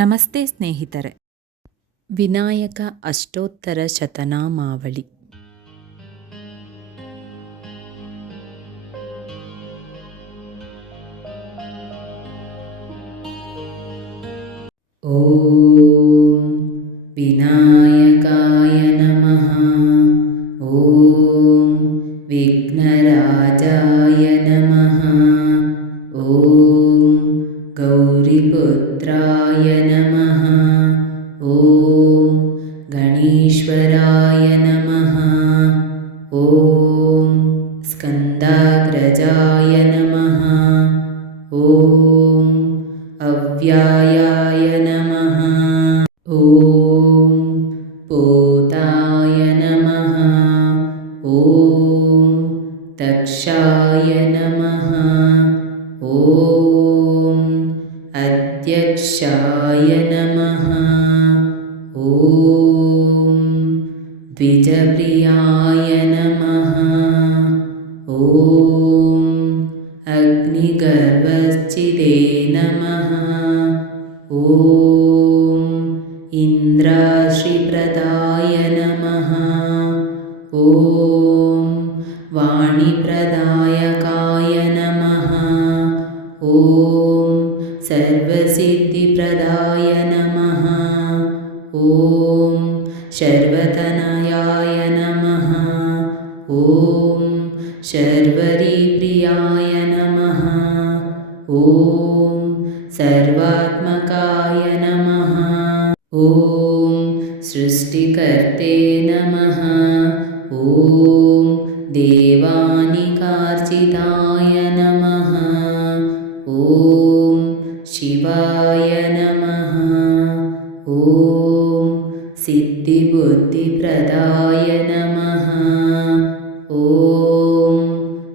ನಮಸ್ತೆ ಸ್ನೇಹಿತರೆ. ವಿನಾಯಕ ಅಷ್ಟೋತ್ತರ ಶತನಾಮಾವಳಿ. ಓಂ ವಿನಾಯಕಾಯ ॐ स्कन्दाग्रजाय नमः। ॐ अव्यायाय नमः। ॐ पोताय नमः। ॐ दक्षाय नमः। ॐ अध्यक्षाय नमः। ॐ द्विजप्रियाय ॐ वाणिप्रदायकाय नमः। ॐ सर्वसिद्धिप्रदाय नमः। ॐ शर्वतनयाय नमः। ॐ शर्वरीप्रियाय नमः। ॐ सर्वात्मकाय नमः। ॐ सृष्टिकर्ते नमः सिद्धिबुद्धिप्रदाय नमः। ॐ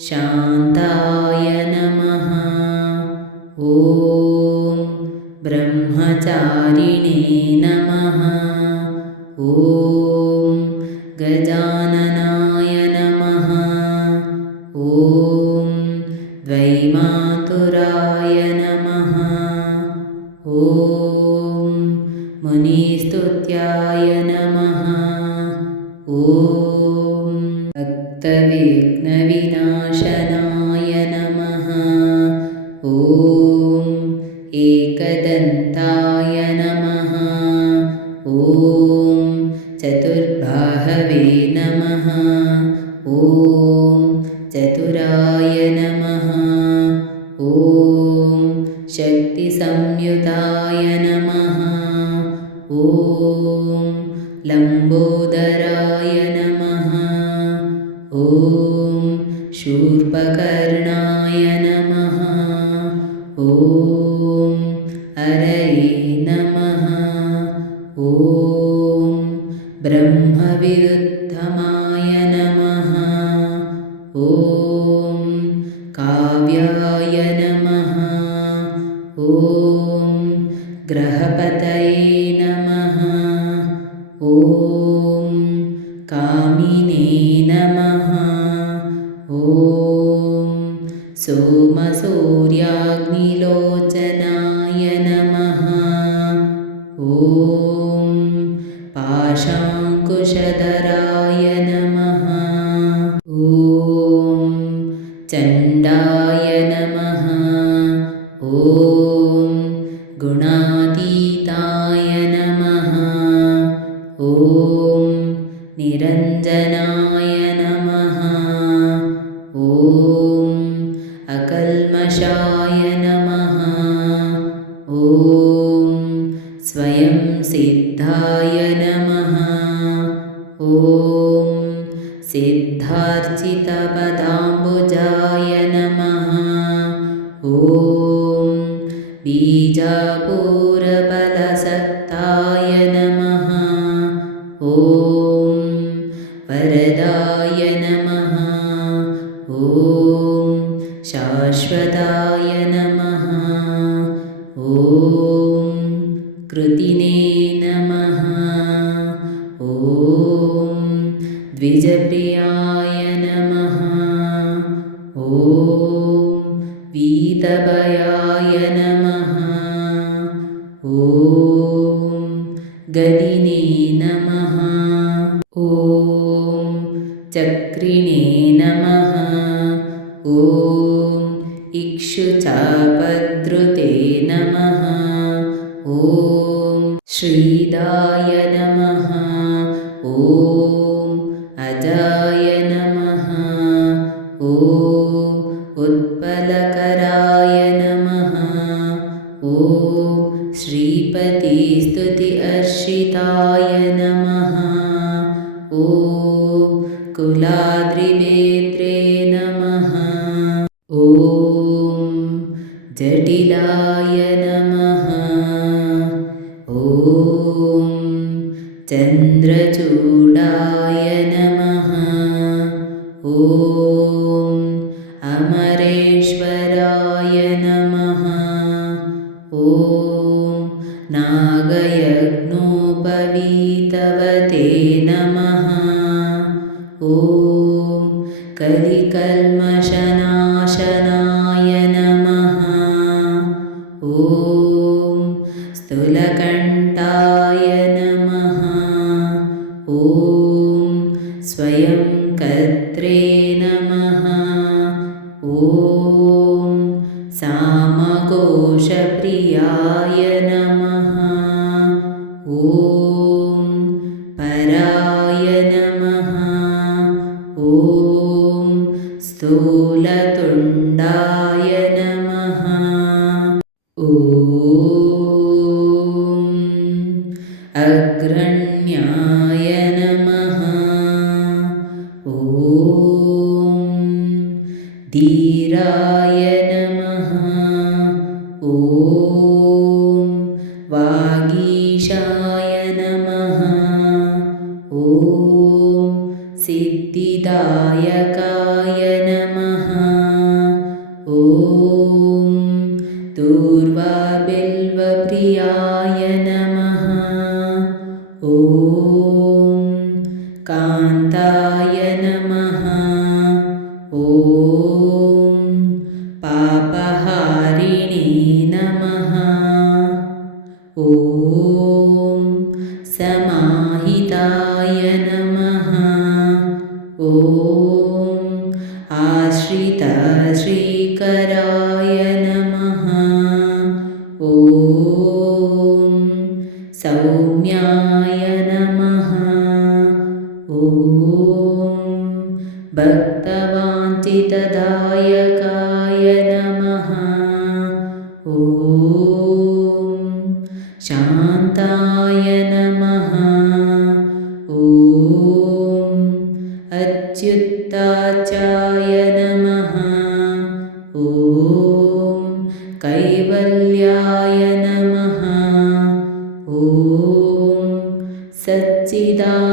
शान्ताय नमः। ॐ ब्रह्मचारिणे नमः। ॐ गजाननाय नमः। ॐ द्वैमातुराय मुनिस्तुत्याय नमः। ॐ भक्तविघ्नविनाशनाय नमः। ॐ एकदन्ताय नमः। ॐ चतुर्बाहवे नमः। ॐ चतुराय ॐ शूर्पकर्णाय नमः। ॐ हरये नमः। ॐ ब्रह्मविरुद्धमाय नमः। ॐ काव्याय नमः। ॐ ग्रहपतये पाशाङ्कुशधराय नमः। ॐ चण्डाय नमः। ॐ गुणातीताय नमः। ॐ निरञ्जनाय नमः। ॐ अकल्मषाय नमः। ॐ स्वयं सिद्धाय सिद्धार्चितपदाम्बुजाय नमः। ॐ बीजापूरबलसक्ताय नमः। ॐ ॐ पीतभयाय नमः। ॐ गदिने नमः। ॐ चक्रिणे नमः। ॐ इक्षुचापद्रुते नमः। ॐ श्रीदाय नमः। ॐ कुलाद्रिवेत्रे नमः। ॐ जटिलाय नमः। ॐ चन्द्रचूडाय नमः। ॐ अमरेश्वराय नमः। ॐ नागयज्ञोपवीतवते नमः। ॐ कलिकल्मषनाशनाय नमः। ॐ स्थूलकण्ठाय नमः। ॐ स्वयं कर्त्रे नमः। ॐ सामकोशप्रियाय नमः ॐ अग्रण्याय नमः। ॐ धीराय नमः। ॐ वागीशाय नमः। ॐ सिद्धिदायकाय पापहारिणे नमः। ॐ समाहिताय नमः। ॐ आश्रितश्रीकराय नमः। ॐ सौम्याय नमः। ॐ भक्तवाञ्छितदायकाय नमः। ॐ शान्ताय नमः। ॐ अच्युताचाय नमः। ॐ कैवल्याय नमः। ॐ सच्चिदानन्दविग्रहाय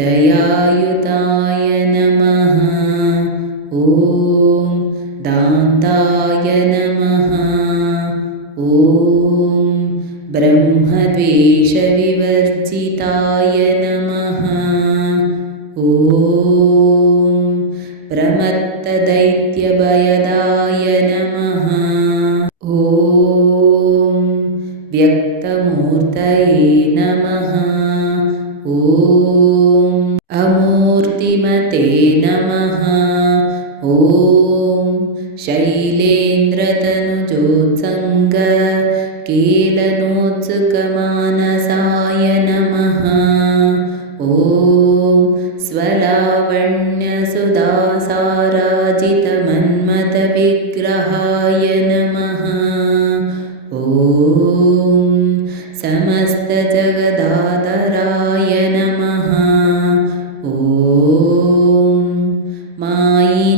दयायुताय नमः। ॐ दान्ताय नमः। ॐ ब्रह्मद्वेषविवर्जिताय नमः। ॐ प्रमत्तदैत्यभयदाय नमः। ॐ व्यक्तमूर्तये नमः। ॐ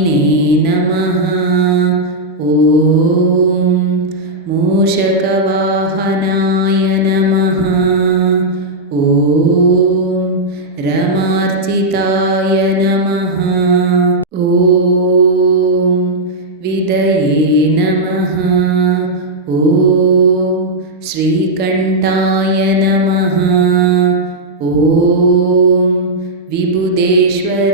मायिने नमः ॐ मूषकवाहनाय नमः ॐ रमार्चिताय नमः ॐ विदये नमः ॐ श्रीकण्ठाय नमः ॐ विबुधेश्वराय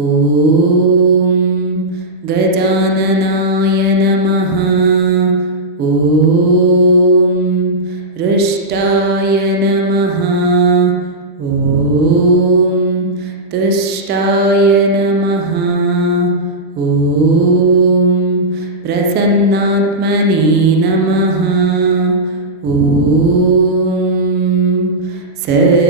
ॐ गजाननाय नमः। ॐ हृष्टाय नमः। ॐ तुष्टाय नमः। ॐ प्रसन्नात्मने नमः। ॐ स